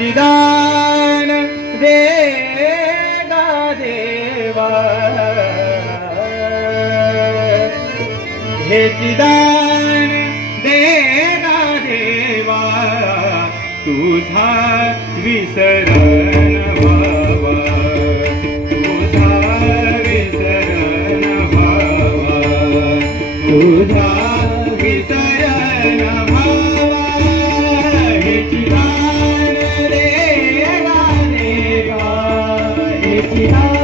सच्चिदान देगा देवा हे चिदान देगा देवा तुझा विसरा Thank.